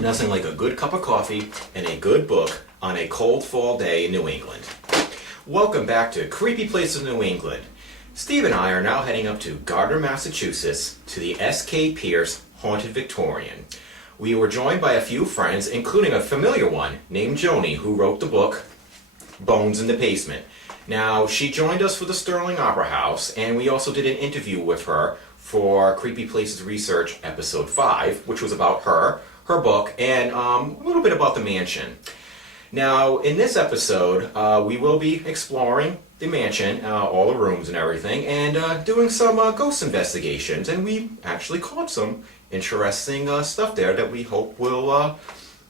Nothing like a good cup of coffee and a good book on a cold fall day in New England. Welcome back to Creepy Places in New England. Steve and I are now heading up to Gardner, Massachusetts to the S.K. Pierce Haunted Victorian. We were joined by a few friends, including a familiar one named Joni, who wrote the book Bones in the Basement. Now, she joined us for the Sterling Opera House, and we also did an interview with her for Creepy Places Research Episode 5, which was about her book, and a little bit about the mansion. Now, in this episode, we will be exploring the mansion, all the rooms and everything, and doing some ghost investigations, and we actually caught some interesting stuff there that we hope will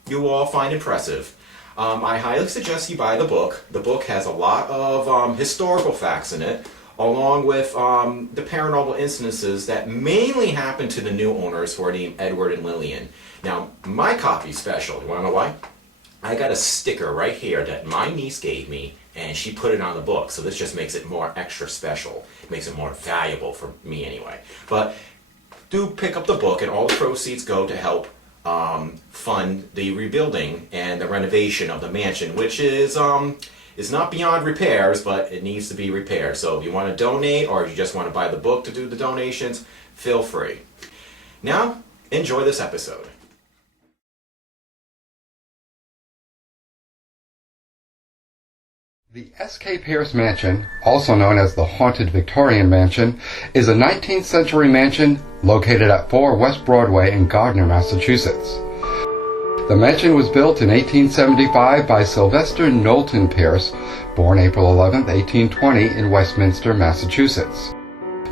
you all find impressive. I highly suggest you buy the book. The book has a lot of historical facts in it, along with the paranormal incidences that mainly happened to the new owners who are named Edwin and Lillian. Now, my copy's special. You want to know why? I got a sticker right here that my niece gave me, and she put it on the book, so this just makes it more extra special. It makes it more valuable for me anyway. But do pick up the book, and all the proceeds go to help fund the rebuilding and the renovation of the mansion, which is not beyond repairs, but it needs to be repaired. So if you want to donate, or if you just want to buy the book to do the donations, feel free. Now, enjoy this episode. The S.K. Pierce Mansion, also known as the Haunted Victorian Mansion, is a 19th century mansion located at 4 West Broadway in Gardner, Massachusetts. The mansion was built in 1875 by Sylvester Knowlton Pierce, born April 11, 1820 in Westminster, Massachusetts.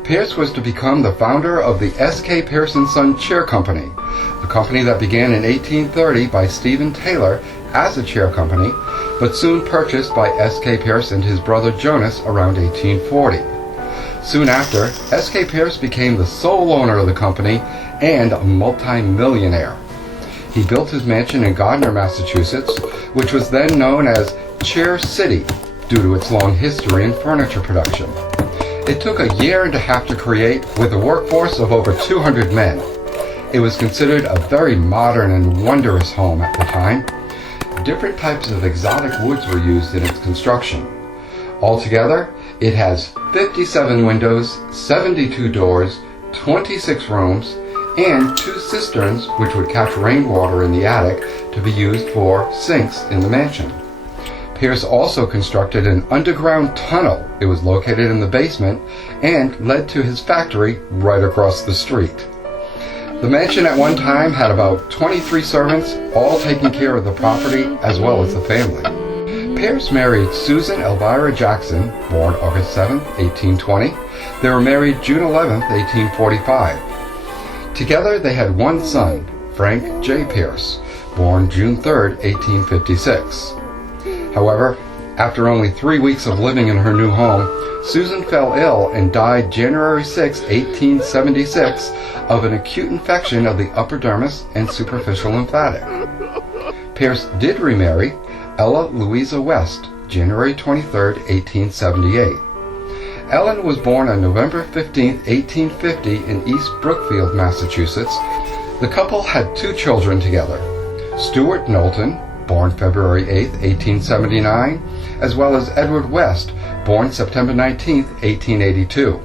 Pierce was to become the founder of the S.K. Pierce & Son Chair Company, a company that began in 1830 by Stephen Taylor as a chair company, but soon purchased by S.K. Pierce and his brother Jonas around 1840. Soon after, S.K. Pierce became the sole owner of the company and a multi-millionaire. He built his mansion in Gardner, Massachusetts, which was then known as Chair City due to its long history in furniture production. It took a year and a half to create, with a workforce of over 200 men. It was considered a very modern and wondrous home at the time. Different types of exotic woods were used in its construction. Altogether, it has 57 windows, 72 doors, 26 rooms, and 2 cisterns which would catch rainwater in the attic to be used for sinks in the mansion. Pierce also constructed an underground tunnel. It was located in the basement and led to his factory right across the street. The mansion at one time had about 23 servants, all taking care of the property as well as the family. Pierce married Susan Elvira Jackson, born August 7, 1820. They were married June 11, 1845. Together they had one son, Frank J. Pierce, born June 3, 1856. However, after only 3 weeks of living in her new home, Susan fell ill and died January 6, 1876, of an acute infection of the upper dermis and superficial lymphatic. Pierce did remarry Ella Louisa West, January 23, 1878. Ellen was born on November 15, 1850 in East Brookfield, Massachusetts. The couple had 2 children together, Stuart Knowlton, born February 8, 1879, as well as Edward West, born September 19, 1882.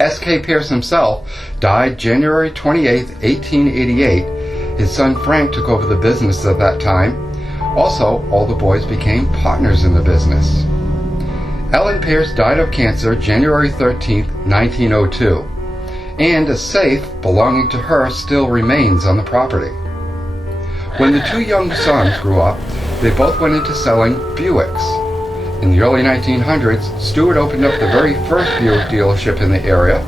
S.K. Pierce himself died January 28, 1888. His son Frank took over the business at that time. Also, all the boys became partners in the business. Ellen Pierce died of cancer January 13, 1902, and a safe belonging to her still remains on the property. When the 2 young sons grew up, they both went into selling Buicks. In the early 1900s, Stuart opened up the very first Buick dealership in the area.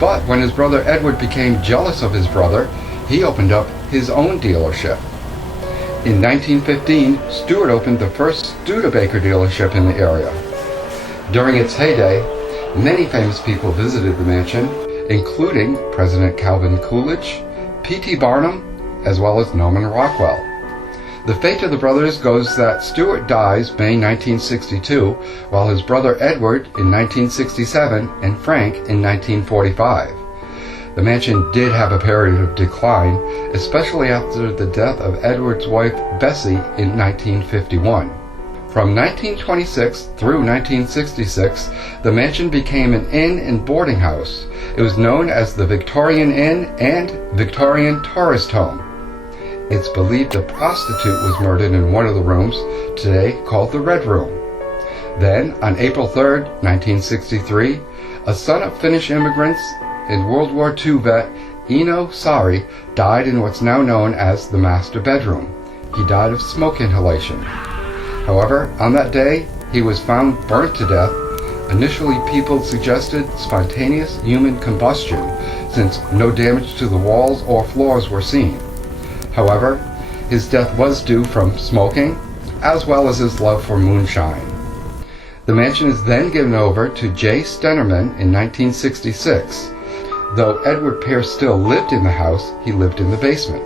But when his brother Edward became jealous of his brother, he opened up his own dealership. In 1915, Stuart opened the first Studebaker dealership in the area. During its heyday, many famous people visited the mansion, including President Calvin Coolidge, P.T. Barnum, as well as Norman Rockwell. The fate of the brothers goes that Stuart dies May 1962, while his brother Edward in 1967 and Frank in 1945. The mansion did have a period of decline, especially after the death of Edward's wife Bessie in 1951. From 1926 through 1966, the mansion became an inn and boarding house. It was known as the Victorian Inn and Victorian Tourist Home. It's believed a prostitute was murdered in one of the rooms, today called the Red Room. Then, on April 3, 1963, a son of Finnish immigrants and World War II vet Eno Sari died in what's now known as the master bedroom. He died of smoke inhalation. However, on that day, he was found burnt to death. Initially, people suggested spontaneous human combustion, since no damage to the walls or floors were seen. However, his death was due from smoking, as well as his love for moonshine. The mansion is then given over to J. Stenerman in 1966. Though Edward Pierce still lived in the house, he lived in the basement.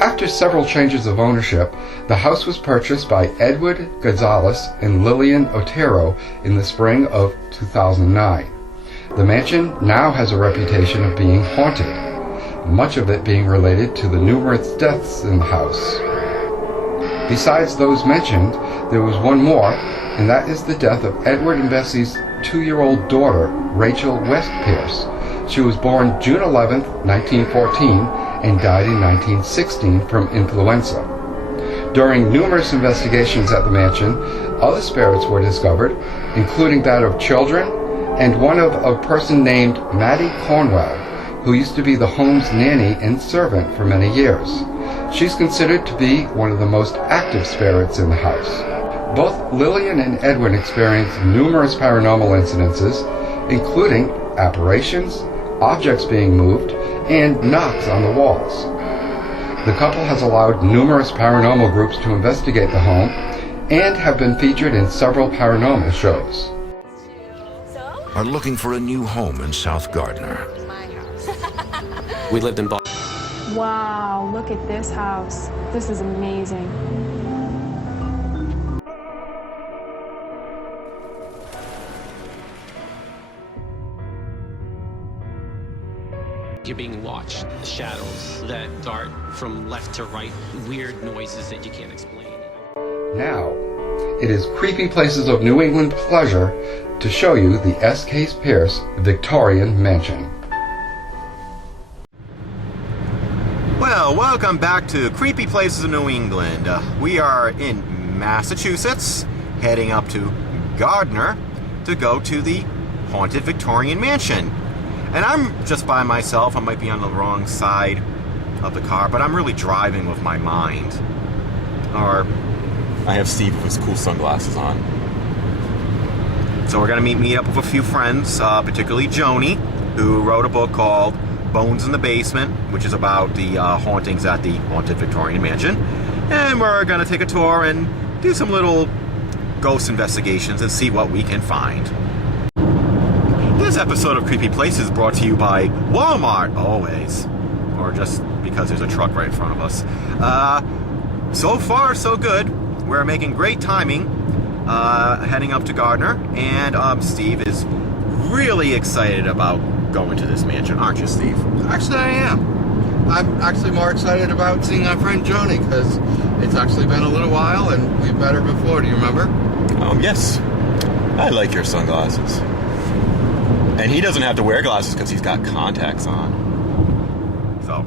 After several changes of ownership, the house was purchased by Edwin Gonzalez and Lillian Otero in the spring of 2009. The mansion now has a reputation of being haunted, much of it being related to the numerous deaths in the house. Besides those mentioned, there was one more, and that is the death of Edward and Bessie's 2-year-old daughter, Rachel West Pierce. She was born June 11, 1914, and died in 1916 from influenza. During numerous investigations at the mansion, other spirits were discovered, including that of children and one of a person named Maddie Cornwell, who used to be the home's nanny and servant for many years. She's considered to be one of the most active spirits in the house. Both Lillian and Edwin experienced numerous paranormal incidences, including apparitions, objects being moved, and knocks on the walls. The couple has allowed numerous paranormal groups to investigate the home and have been featured in several paranormal shows. Are looking for a new home in South Gardner. We lived in Boston. Wow, look at this house. This is amazing. You're being watched. The shadows that dart from left to right, weird noises that you can't explain. Now, it is Creepy Places of New England pleasure to show you the S.K. Pierce Victorian Mansion. Well, welcome back to Creepy Places of New England. We are in Massachusetts, heading up to Gardner to go to the haunted Victorian Mansion. And I'm just by myself. I might be on the wrong side of the car, but I'm really driving with my mind. Or I have Steve with his cool sunglasses on. So we're going to meet up with a few friends, particularly Joni, who wrote a book called Bones in the Basement, which is about the hauntings at the haunted Victorian Mansion. And we're going to take a tour and do some little ghost investigations and see what we can find. This episode of Creepy Places is brought to you by Walmart, always. Or just because there's a truck right in front of us. So far, so good. We're making great timing heading up to Gardner. And Steve is really excited about going to this mansion, aren't you, Steve? Actually, I am. I'm actually more excited about seeing our friend Joni, because it's actually been a little while and we've met her before. Do you remember? Yes. I like your sunglasses. And he doesn't have to wear glasses because he's got contacts on. So.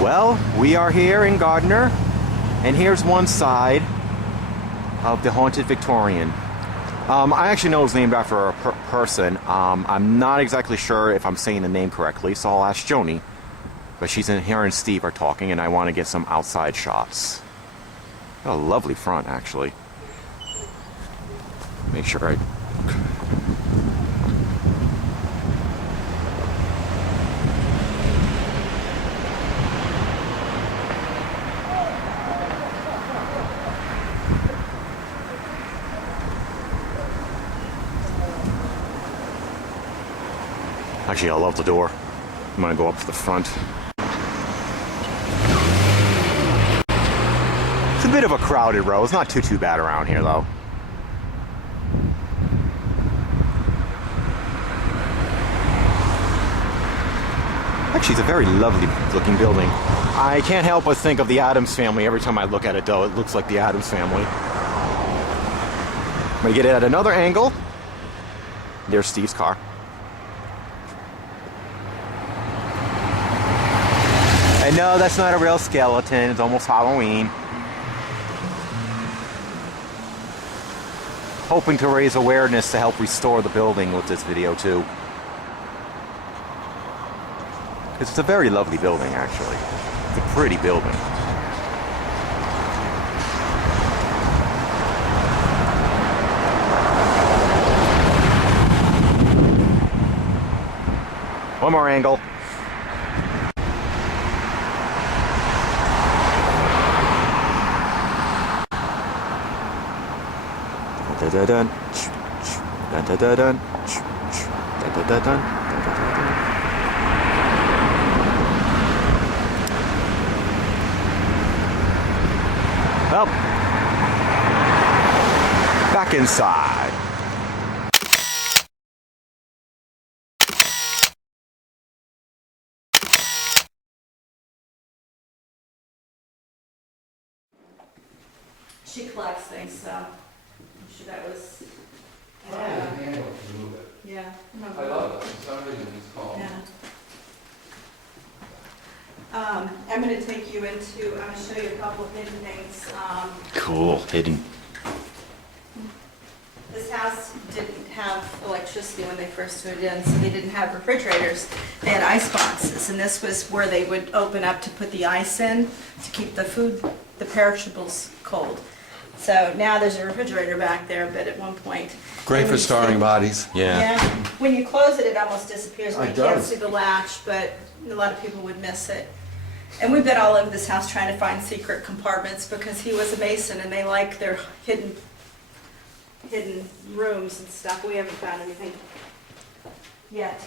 Well, we are here in Gardner, and here's one side of the haunted Victorian. I actually know it's named after a person. I'm not exactly sure if I'm saying the name correctly, so I'll ask Joni. But she's in here and Steve are talking, and I want to get some outside shots. Got a lovely front, actually. Make sure I... Actually, I love the door. I'm gonna go up to the front. It's a bit of a crowded row. It's not too bad around here, though. Actually, it's a very lovely looking building. I can't help but think of the Addams Family every time I look at it, though. It looks like the Addams Family. I'm gonna get it at another angle. There's Steve's car. And no, that's not a real skeleton. It's almost Halloween. Hoping to raise awareness to help restore the building with this video, too. It's a very lovely building, actually. It's a pretty building. One more angle. Dun dun dun dun dun dun dun dun dun dun. Well, back inside. She collects things, so I'm sure that was. Yeah. I love it. For some reason it's called. Yeah. I'm going to take you into, I'm going to show you a couple of hidden things. Cool, hidden. This house didn't have electricity when they first moved in, so they didn't have refrigerators. They had ice boxes, and this was where they would open up to put the ice in to keep the food, the perishables cold. So now there's a refrigerator back there, but at one point. Great for storing bodies. Yeah. When you close it, it almost disappears. It You can't does. see the latch, but a lot of people would miss it. And we've been all over this house trying to find secret compartments because he was a Mason and they like their hidden rooms and stuff. We haven't found anything yet.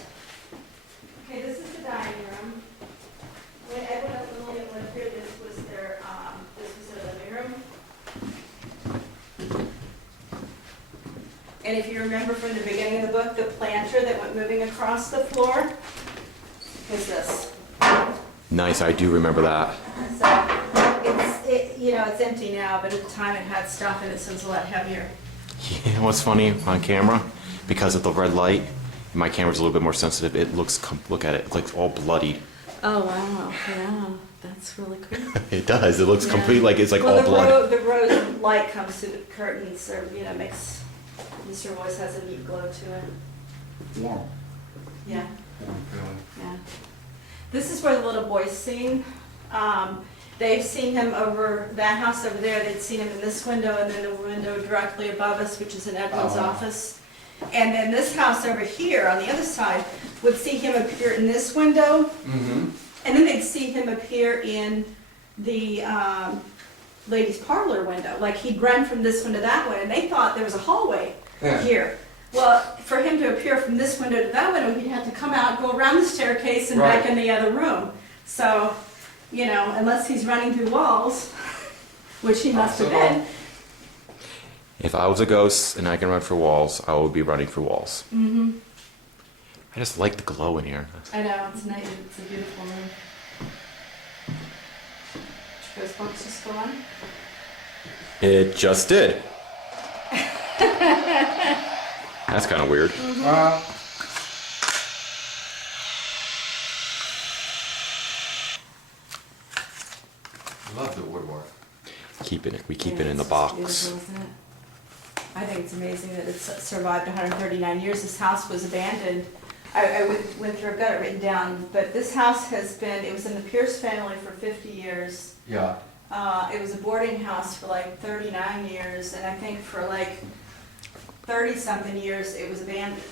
Okay, this is the dining room. When Edwin and Lillian lived here, this was their living room. And if you remember from the beginning of the book, the planter that went moving across the floor is this. Nice, I do remember that. So it's empty now, but at the time it had stuff in it, so it's a lot heavier. Yeah, what's funny on camera, because of the red light, my camera's a little bit more sensitive. It looks, look at it, it's like all bloodied. Oh wow, yeah, that's really cool. It does. It looks complete, like it's like well, all blood. The rose light comes through the curtains, or makes Mr. Voice has a neat glow to it. Warm. Yeah. Warm feeling. Yeah. This is where the little boy's seen. They've seen him over that house over there. They'd seen him in this window and then the window directly above us, which is in Edwin's office. And then this house over here on the other side would see him appear in this window. Mm-hmm. And then they'd see him appear in the ladies' parlor window. Like he'd run from this one to that one, and they thought there was a hallway here. Well, for him to appear from this window to that window, he'd have to come out, go around the staircase, and back in the other room. So, unless he's running through walls, which he must have been. If I was a ghost and I can run for walls, I would be running for walls. Mm-hmm. I just like the glow in here. I know, it's nice. It's a beautiful room. Should those books just go on? It just did. That's kind of weird. Love the woodwork. Keeping it. We keep it in the It's box. beautiful, isn't it? I think it's amazing that it's survived 139 years. This house was abandoned. I went through, I've got it written down, but this house has been, it was in the Pierce family for 50 years. Yeah. It was a boarding house for like 39 years, and I think for like 30-something years it was abandoned.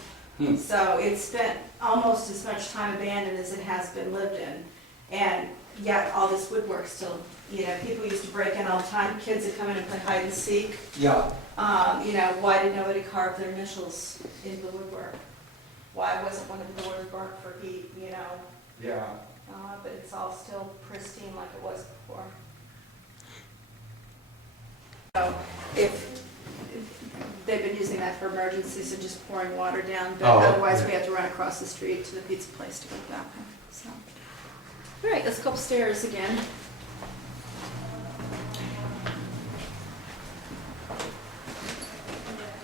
So it's spent almost as much time abandoned as it has been lived in. And yet all this woodwork still, people used to break in all the time. Kids would come in and play hide and seek. Yeah. Why did nobody carve their initials into the woodwork? Why wasn't one of the doors burnt for heat, Yeah. But it's all still pristine like it was before. So if they've been using that for emergencies and just pouring water down, but otherwise we have to run across the street to the pizza place to go to the bathroom. So All right, let's go upstairs again.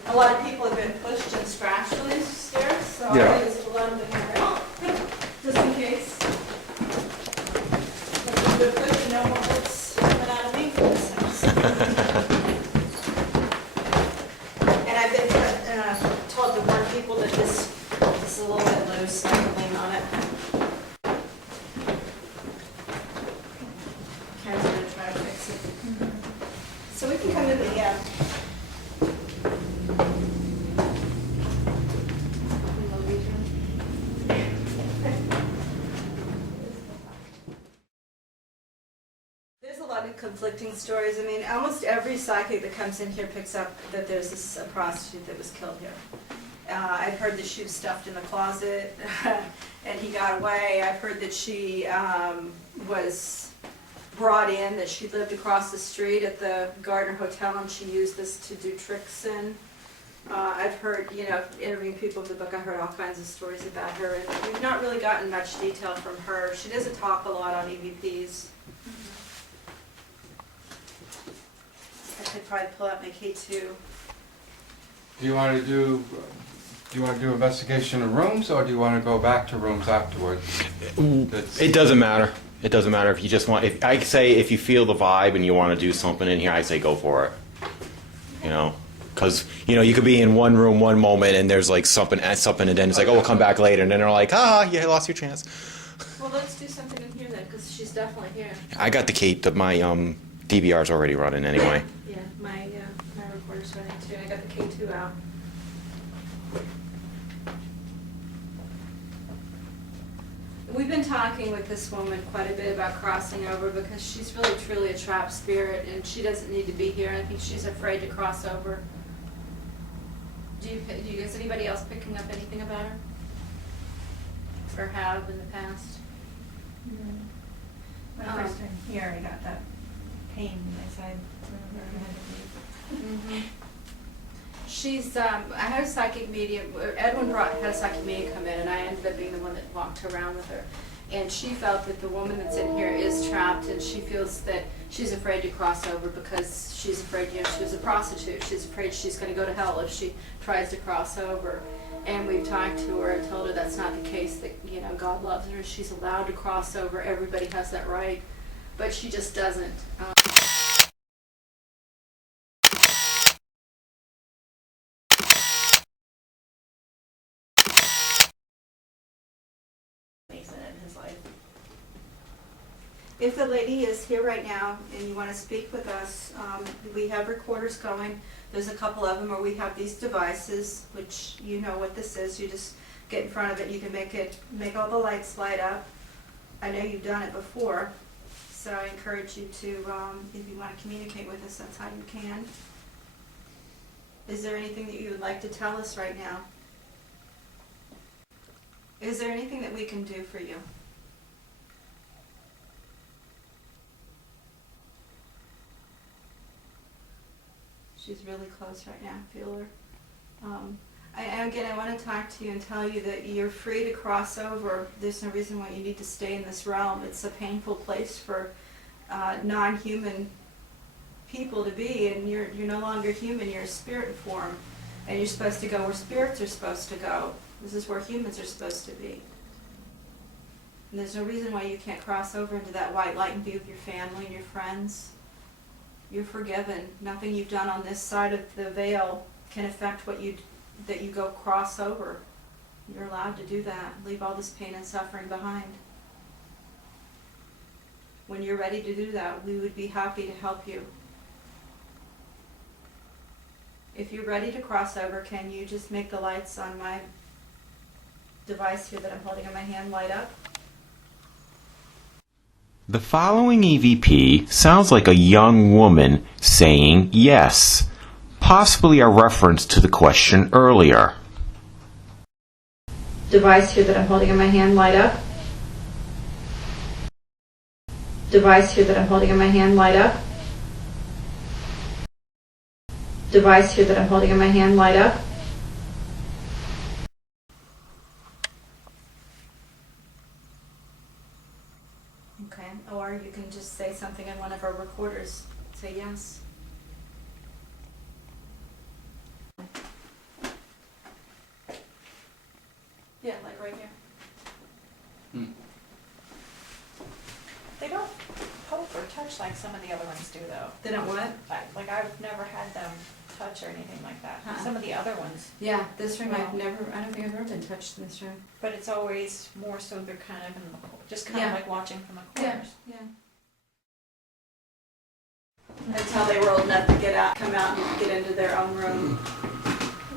A lot of people have been pushed and scratched on these stairs, so Yeah. I just let them out, just in case. It's good to know what's coming out of me for this house. And I've been told to warn people that this is a little bit loose, I can lean on it. Karen's gonna try to fix it. So we can come to the, there's a lot of conflicting stories. I mean, almost every psychic that comes in here picks up that there's a prostitute that was killed here. I've heard that she was stuffed in the closet and he got away. I've heard that she was brought in, that she lived across the street at the Gardner Hotel and she used this to do tricks in. I've heard, you know, interviewing people in the book, I heard all kinds of stories about her, and we've not really gotten much detail from her. She doesn't talk a lot on EVPs. I could probably pull out my K2. Do you want to do investigation of rooms, or do you want to go back to rooms afterwards? It doesn't matter. It doesn't matter if you just want. If I say if you feel the vibe and you want to do something in here, I say go for it. You know, because you know you could be in one room one moment and there's like something, and then it's like, oh, we'll come back later, and then they're like, you lost your chance. Well, let's do something in here then, because she's definitely here. I got the key. My DVR's already running anyway. Yeah, my recorder's running too. I got the K2 out. We've been talking with this woman quite a bit about crossing over because she's really truly a trapped spirit and she doesn't need to be here. I think she's afraid to cross over. Is anybody else picking up anything about her? Or have in the past? When I first came here, I got that pain in my side. She's, I had a psychic medium, Edwin had a psychic medium come in and I ended up being the one that walked around with her. And she felt that the woman that's in here is trapped and she feels that she's afraid to cross over because she's afraid, you know, she was a prostitute. She's afraid she's going to go to hell if she tries to cross over. And we've talked to her and told her that's not the case, that, you know, God loves her. She's allowed to cross over. Everybody has that right. But she just doesn't. If the lady is here right now and you want to speak with us, we have recorders going. There's a couple of them where we have these devices, which you know what this is. You just get in front of it. You can make all the lights light up. I know you've done it before, so I encourage you to, if you want to communicate with us, that's how you can. Is there anything that you would like to tell us right now? Is there anything that we can do for you? She's really close right now, feel her. Again, I want to talk to you and tell you that you're free to cross over. There's no reason why you need to stay in this realm. It's a painful place for non-human people to be, and you're no longer human, you're a spirit form. And you're supposed to go where spirits are supposed to go. This is where humans are supposed to be. And there's no reason why you can't cross over into that white light and be with your family and your friends. You're forgiven. Nothing you've done on this side of the veil can affect that you go cross over. You're allowed to do that. Leave all this pain and suffering behind. When you're ready to do that, we would be happy to help you. If you're ready to cross over, can you just make the lights on my device here that I'm holding in my hand light up? The following EVP sounds like a young woman saying yes, possibly a reference to the question earlier. Device here that I'm holding in my hand light up. Device here that I'm holding in my hand light up. Device here that I'm holding in my hand light up. Okay, or you can just say something in one of our recorders. Say yes. Yeah, like right here. They don't poke or touch like some of the other ones do, though. They don't what? Like I've never had them touch or anything like that. Huh. Some of the other ones, Yeah, this room Well- I don't think I've ever been touched in this room. but it's always more so they're kind of in the, just kind Yeah. of like watching from the corners. Yeah. Until they were old enough to come out and get into their own room.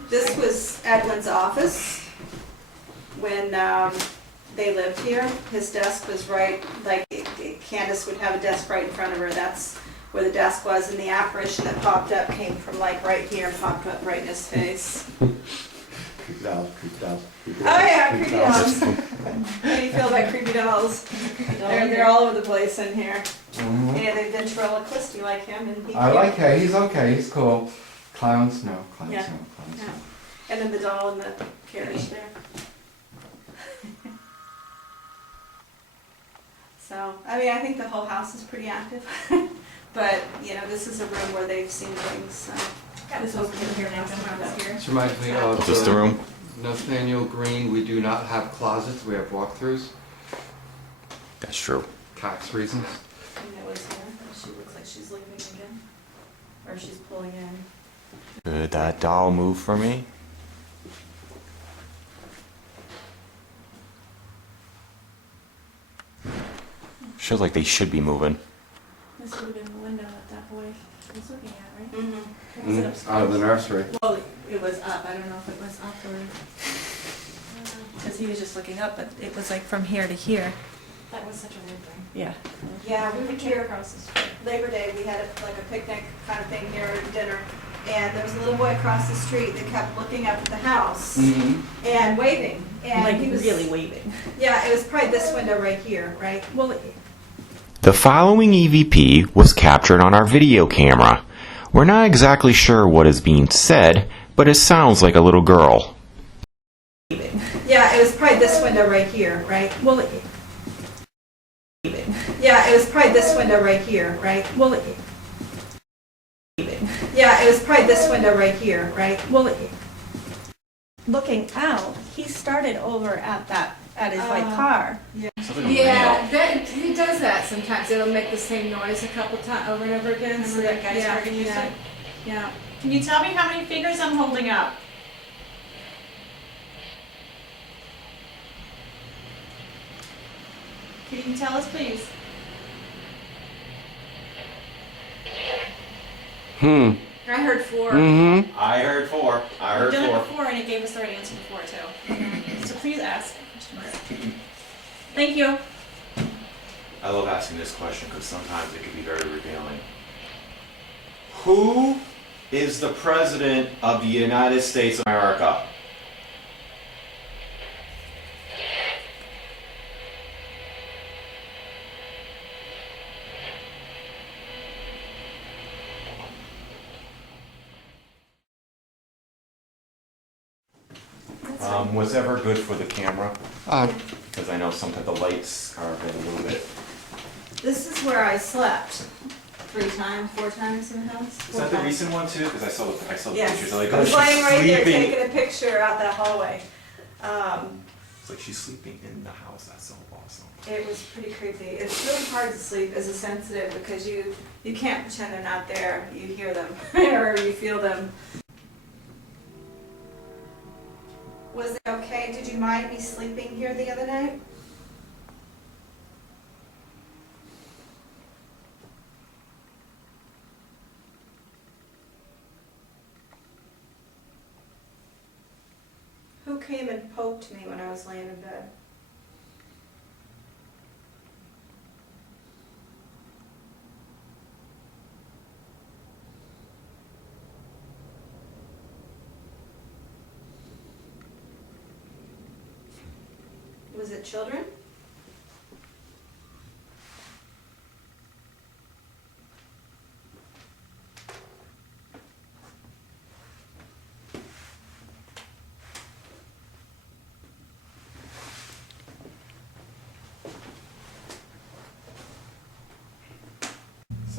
This was Edwin's office when they lived here. His desk was right, like Candace would have a desk right in front of her. That's where the desk was, and the apparition that popped up came from like right here and popped up right in his face. Creepy dolls, creepy dolls, creepy Oh dolls. yeah, creepy dolls. How do you feel about creepy dolls? They're all over the place in here. Yeah, they've been ventriloquist. You like him? And he I like him. He's okay. He's cool. Clowns, no. Clowns, Yeah. no. Clowns, Yeah. no. And then the doll in the carriage there. So, I mean, I think the whole house is pretty active. But, you know, this is a room where they've seen things, so. This was here now, sometimes here. This reminds me of Just the room? Nathaniel Green. We do not have closets. We have walkthroughs. That's true. Tax reasons. And it was here. She looks like she's leaving again. Or she's pulling in. Could that doll move for me? Feels like they should be moving. This would have been the window that that boy was looking at, right? Mm-hmm. Was it upstairs? Out of the nursery. Well, it was up. I don't know if it was up or. Because he was just looking up, but it was like from here to here. That was such a weird thing. Yeah. Yeah, we were here across the street. Labor Day, we had like a picnic kind of thing here at dinner. And there was a little boy across the street that kept looking up at the house and waving. And he was really waving. Yeah, it was probably this window right here, right? Well, The following EVP was captured on our video camera. We're not exactly sure what is being said, but it sounds like a little girl. Yeah, it was probably this window right here, right? well, Yeah, it was probably this window right here, right? well, Yeah, it was probably this window right here, right? well. Looking out, he started over at his white car. Yeah, he does that sometimes. It'll make the same noise a couple times over and over again. Remember that guy started using it? Yeah. Can you tell me how many fingers I'm holding up? Can you tell us, please? I heard 4. I heard 4. I We've done it before, and it gave us the right answer before, too. So please ask. Thank you. I love asking this question because sometimes it can be very revealing. Who is the President of the United States of America? Was ever good for the camera? Because I know sometimes the lights are a little bit. This is where I slept 4 times in the house. Is that the recent one too? Because I saw the Yes. pictures. I'm like, I oh, was she's laying right there sleeping. taking a picture out that hallway. It's like she's sleeping in the house. That's so awesome. It was pretty creepy. It's really hard to sleep as a sensitive because you can't pretend they're not there. You hear them or you feel them. Was it okay? Did you mind me sleeping here the other night? Who came and poked me when I was laying in bed? Was it children?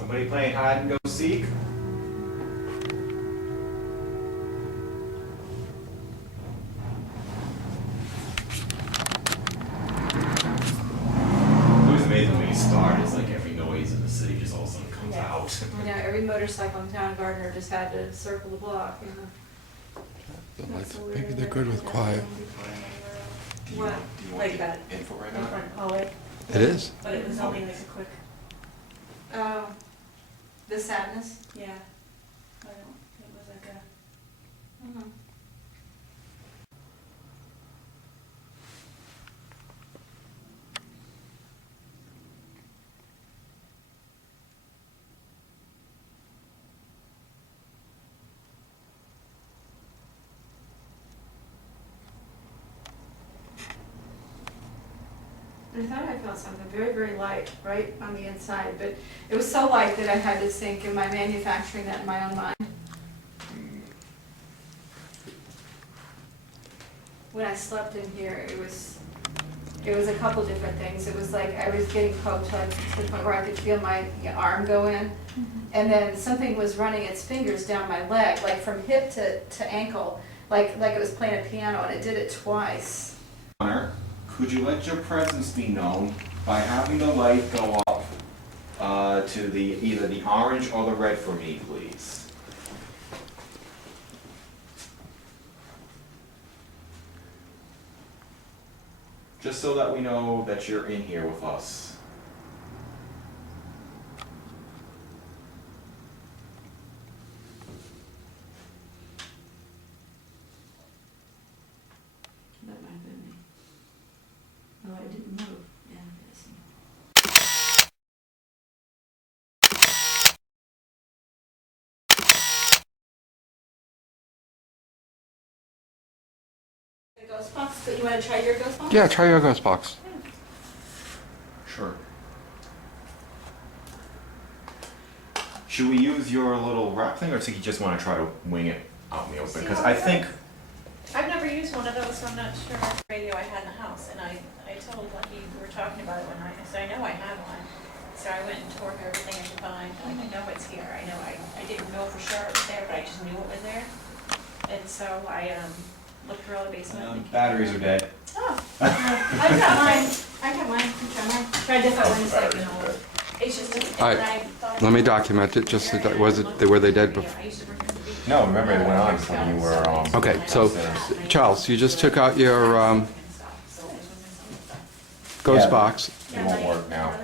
Somebody playing hide and go seek? It was amazing when you start, it's like every noise in the city just all of a sudden comes out. I know, every motorcycle in town, Gardner just had to circle the block, you know. Maybe they're good with quiet. What? Do you want Like the that? info right In now? front hallway. It is. But it was only like a quick, Oh, the sadness? yeah. I don't, it was like a, Mhm. I thought I felt something very, very light right on the inside, but it was so light that I had to think, am I manufacturing that in my own mind? When I slept in here, it was a couple different things. It was like I was getting poked like, to the point where I could feel my arm go in. And then something was running its fingers down my leg, like from hip to ankle, like it was playing a piano, and it did it twice. Connor, could you let your presence be known by having the light go up to either the orange or the red for me, please? Just so that we know that you're in here with us. That might have been me. Oh, I didn't move. Yeah, I see. Ghost box, but you want to try your ghost box? Yeah, try your ghost box. Sure. Should we use your little wrap thing, or do you just want to try to wing it out in the open? Because I think... I've never used one of those, so I'm not sure what radio I had in the house, and I told Lucky we were talking about it when I said, I know I had one. So I went and tore everything I could find. I know it's here. I know I didn't know for sure it was there, but I just knew it was there. And so I looked through all the basement. batteries are dead. Oh, I got mine. I got mine. I got mine. Tried different ones, like, you know. It's just. All right, let me document it. Just so that, were they dead before? No, remember it went on when you were... Okay, so Charles, you just took out your ghost box. It won't work now.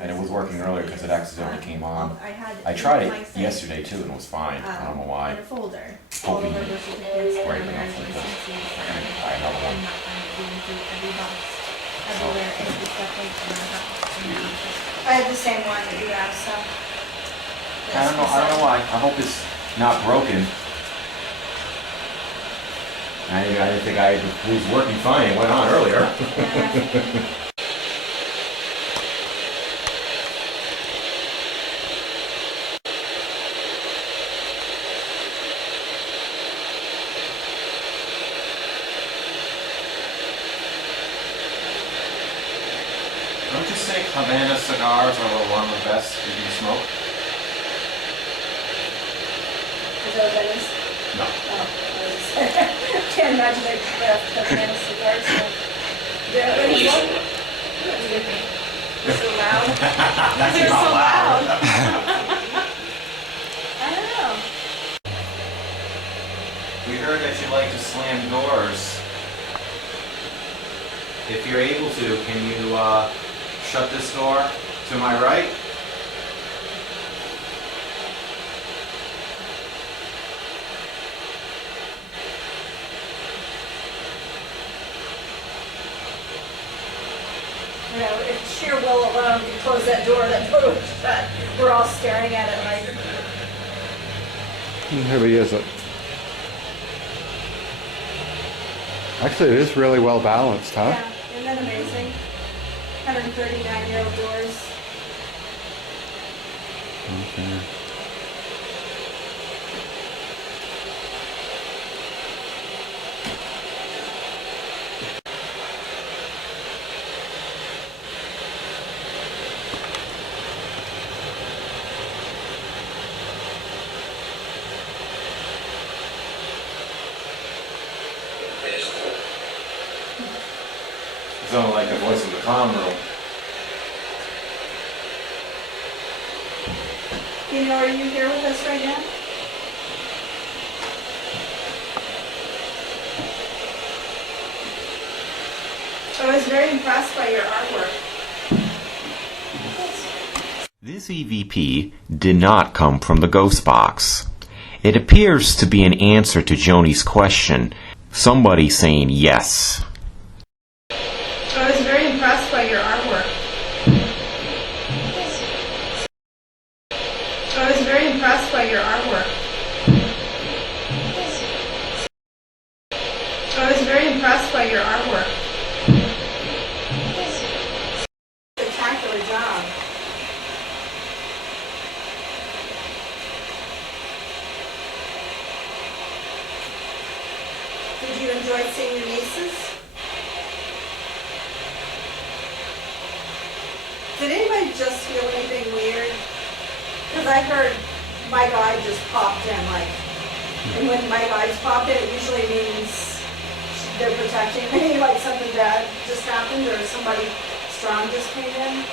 And it was working earlier because it accidentally came on. I tried it yesterday too and it was fine. I don't know why. In a folder. Hoping it's great enough for this. I'm gonna buy another one. I have the same one that you have, so. I don't know why. I hope it's not broken. I didn't think it was working fine. It went on earlier. Don't you think Havana cigars are one of the best you can smoke? Is that what that is? No. Oh, I can't imagine they left the banana cigars. Yeah, but he's they're so loud. They're so loud. I don't know. We heard that you like to slam doors. If you're able to, can you shut this door to my right? You know, if sheer will alone can close that door would shut. We're all staring at it like. Here he is. Actually, it is really well balanced, huh? Yeah, isn't that amazing? 139-year-old doors. Okay. Sound like a voice in the comm room. You know, are you here with us right now? I was very impressed by your artwork. This EVP did not come from the ghost box. It appears to be an answer to Joni's question. Somebody saying yes. I was very impressed by your artwork. I was very impressed by your artwork. I was very impressed by your artwork. Spectacular job. Did you enjoy seeing your nieces? Did anybody just feel anything weird? Because I heard my guide just popped in, like, and when my guides pop in, it usually means they're protecting me, like something bad just happened or somebody strong just came in.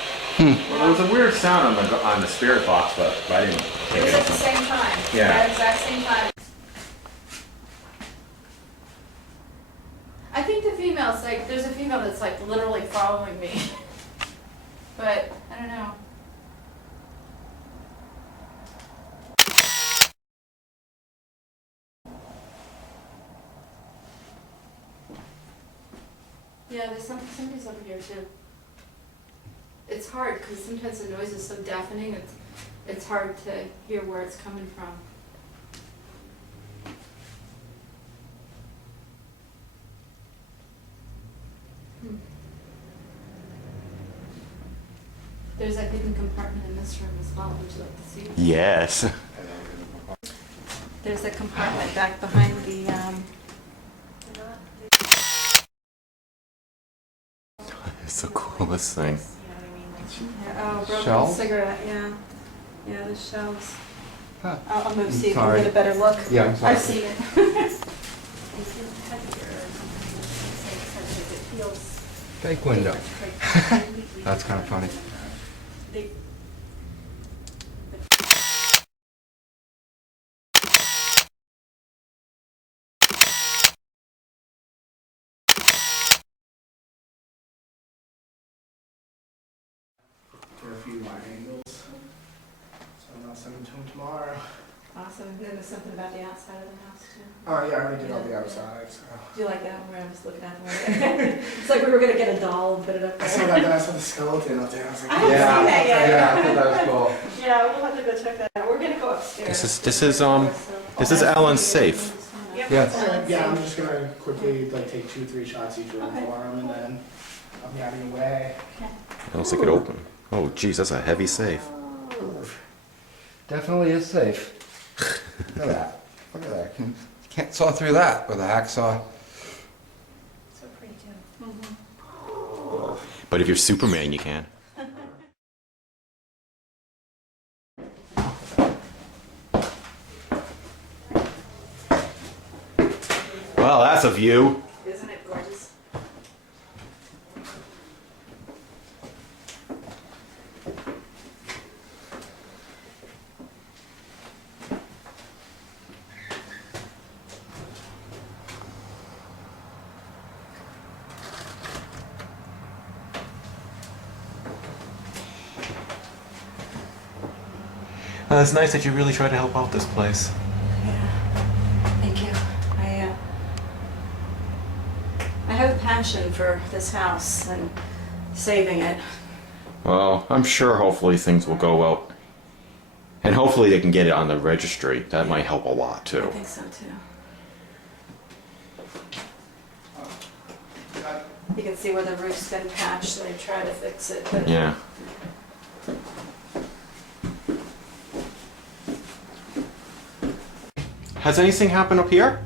Well, there was a weird sound on the spirit box, but I didn't It take was it. at the same time. Yeah. At the exact same time. I think the female's like, there's a female that's like literally following me. But, I don't know. Yeah, there's somebody's over here too. It's hard because sometimes the noise is so deafening, it's hard to hear where it's coming from. There's a hidden compartment in this room as well. Would you like to see it? Yes. There's a compartment back behind the, It's the coolest thing. oh, broken Shelves? cigarette, yeah. Yeah, the shelves. Huh. I'll move so you can Sorry. get a better look. Yeah, I'm sorry. I've seen it. Fake window. That's kind of funny. For a few wide angles. So I'll send them to him tomorrow. Awesome. And then there's something about the outside of the house too. Oh yeah, I already did all the outside. So. Do you like that one where I was looking at the window? It's like we were gonna get a doll and put it up I saw there. that, then I saw the skeleton up there. I was like, I haven't seen that yet. Yeah, I thought that was cool. Yeah, we'll have to go check that out. We're gonna go upstairs. This is Alan's safe. Yes. Yeah, I'm just gonna quickly like take 2-3 shots each room for him, and then I'll be out of your way. It looks like it open. Oh, geez, that's a heavy safe. Definitely is safe. Look at that. Look at that. Can't saw through that with a hacksaw. So pretty too. But if you're Superman, you can. Well, that's a view. Isn't it gorgeous? It's nice that you really try to help out this place. Yeah. Thank you. I have a passion for this house and saving it. Well, I'm sure hopefully things will go well. And hopefully they can get it on the registry. That might help a lot I too. think so too. You can see where the roof's been patched and they try to fix it, but Yeah. Has anything happened up here?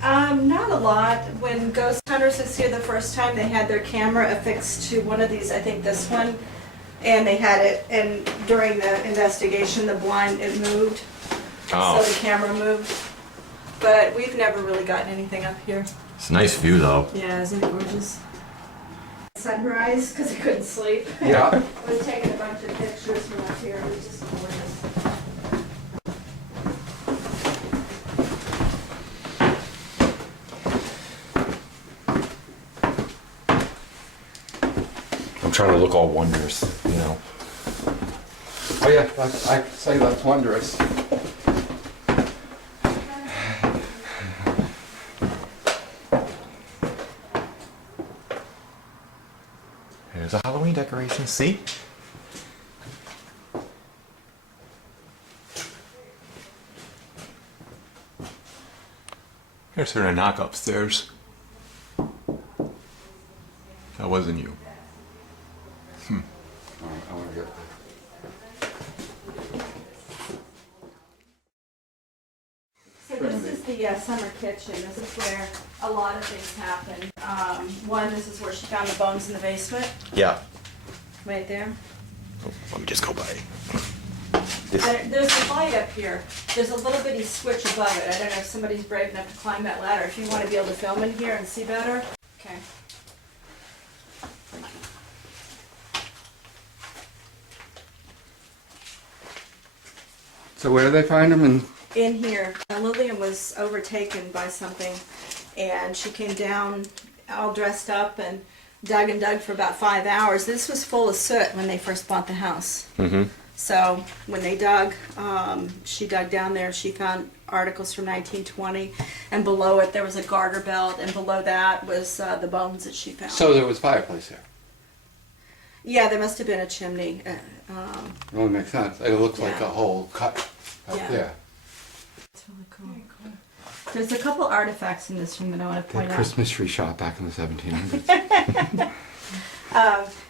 Not a lot. When Ghost Hunters was here the first time, they had their camera affixed to one of these, I think this one, and they had it, and during the investigation, the blind, it moved. Oh. So the camera moved. But we've never really gotten anything up here. It's a nice view though. Yeah, isn't it gorgeous? sunrise because I couldn't sleep. Yeah. I was taking a bunch of pictures from up here. It was just gorgeous. I'm trying to look all wondrous, you know. Oh yeah, I'd say that's wondrous. There's a Halloween decoration, see? Here's her knock upstairs. That wasn't you. I want to get So this is the summer kitchen. This is where a lot of things happen. One, this is where she found the bones in the basement, Yeah. right there. Oh, let me just go by. There's a light up here. There's a little bitty switch above it. I don't know if somebody's brave enough to climb that ladder. If you want to be able to film in here and see better. Okay. So where do they find them? In here, Lillian was overtaken by something, and she came down all dressed up and dug for about 5 hours. This was full of soot when they first bought the house. Mm-hmm. So when they dug, she dug down there. She found articles from 1920, and below it there was a garter belt, and below that was the bones that she found. So there was fireplace here. Yeah, there must have been a chimney. It only makes sense. It looks like a hole cut up Yeah. there. It's really cool. There's a couple artifacts in this room that I want to point The out. Christmas tree shop back in the 1700s.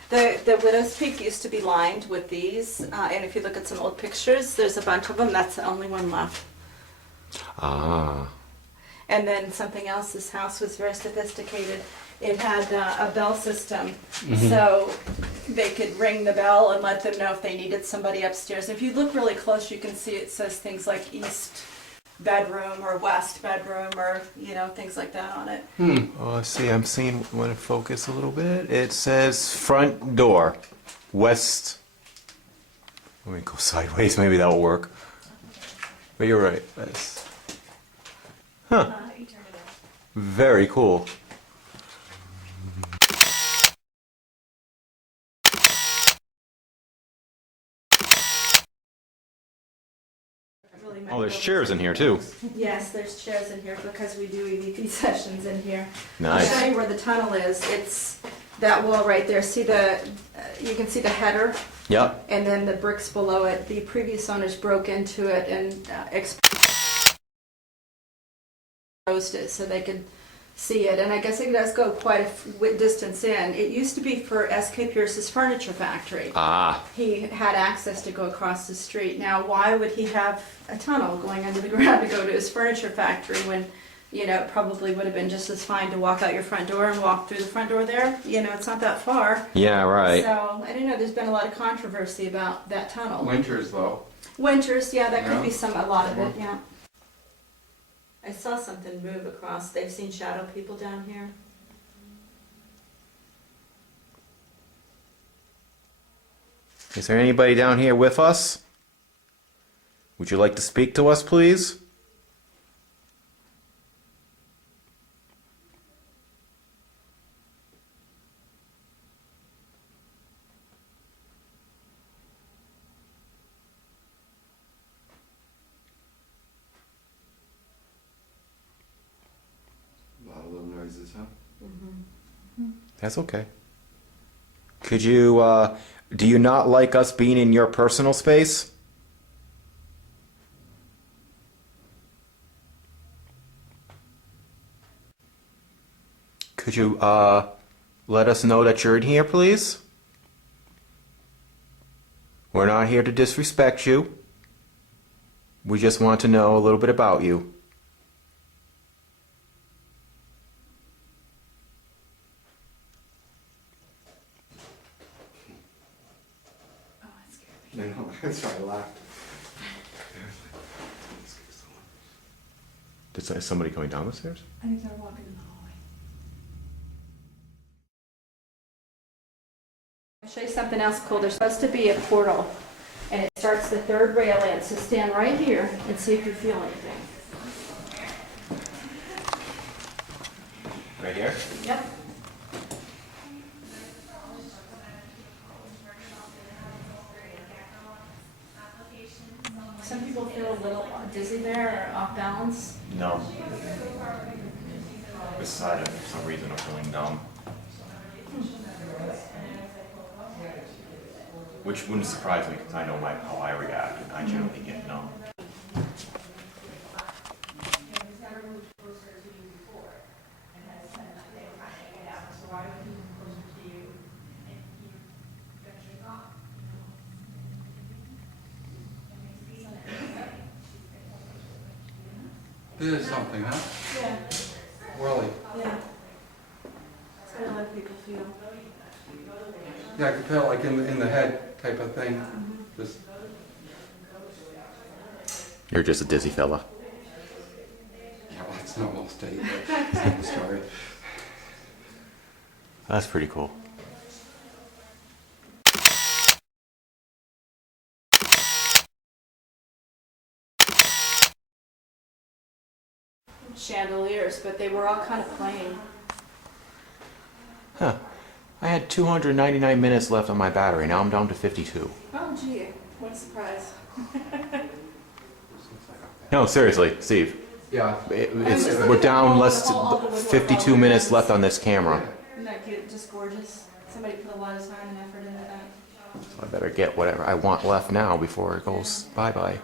The Widow's Peak used to be lined with these, and if you look at some old pictures, there's a bunch of them. That's the only one left. Ah. And then something else, this house was very sophisticated. It had a bell system, so they could ring the bell and let them know if they needed somebody upstairs. If you look really close, you can see it says things like East bedroom or West bedroom, or things like that on it. Oh, let's see, I'm seeing when it focus a little bit. It says front door, west. Let me go sideways, maybe that'll work. But you're right. That's... Huh. You turn it off. Very cool. Oh, there's chairs in here too. Yes, there's chairs in here because we do EVP sessions in here. Nice. I'll show you where the tunnel is. It's that wall right there. See you can see the header, Yep. and then the bricks below it. The previous owners broke into it and exposed it so they could see it. And I guess it does go quite a distance in. It used to be for S.K. Pierce's furniture factory. Ah. He had access to go across the street. Now, why would he have a tunnel going under the ground to go to his furniture factory when, it probably would have been just as fine to walk out your front door and walk through the front door there? It's not that far. Yeah, right. So, I don't know, there's been a lot of controversy about that tunnel. Winters, though. Winters, yeah, that could Yeah. be a lot of it, yeah. I saw something move across. They've seen shadow people down here. Is there anybody down here with us? Would you like to speak to us, please? A lot of little noises, huh? That's okay. Could you, do you not like us being in your personal space? Could you, let us know that you're in here, please? We're not here to disrespect you. We just want to know a little bit about you. Oh, that scared me. I know, that's why I laughed. Is somebody going down the stairs? I think they're walking in the hall. I'll show you something else cool. There's supposed to be a portal, and it starts the third rail in. So stand right here and see if you feel anything. Right here? Yep. Some people feel a little dizzy there or off balance. No. This side, for some reason, I'm feeling numb. Which wouldn't surprise me because I know how I react, and I generally get numb. This is something, huh? Yeah. Really? Yeah. That's what a lot of people feel. Yeah, I could feel like in the head type of thing. Just. You're just a dizzy fella. Yeah, well, it's not most state. That's the story. That's pretty cool. Chandeliers, but they were all kind of plain. Huh. I had 299 minutes left on my battery. Now I'm down to 52. Oh, gee, what a surprise. No, seriously, Steve. Yeah. We're down less 52 minutes left on this camera. Isn't that cute? Just gorgeous. Somebody put a lot of time and effort into that. So I better get whatever I want left now before it goes bye-bye.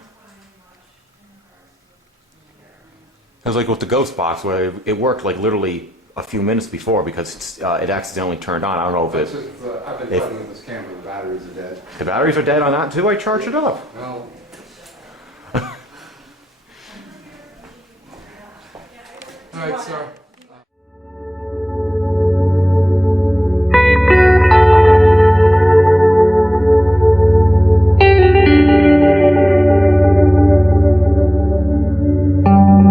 It was like with the ghost box where it worked like literally a few minutes before because it accidentally turned on. I don't know if That's it... just, I've been putting in this camera, the batteries are dead. The batteries are dead on that too? I charged it up. Well. All right, sir.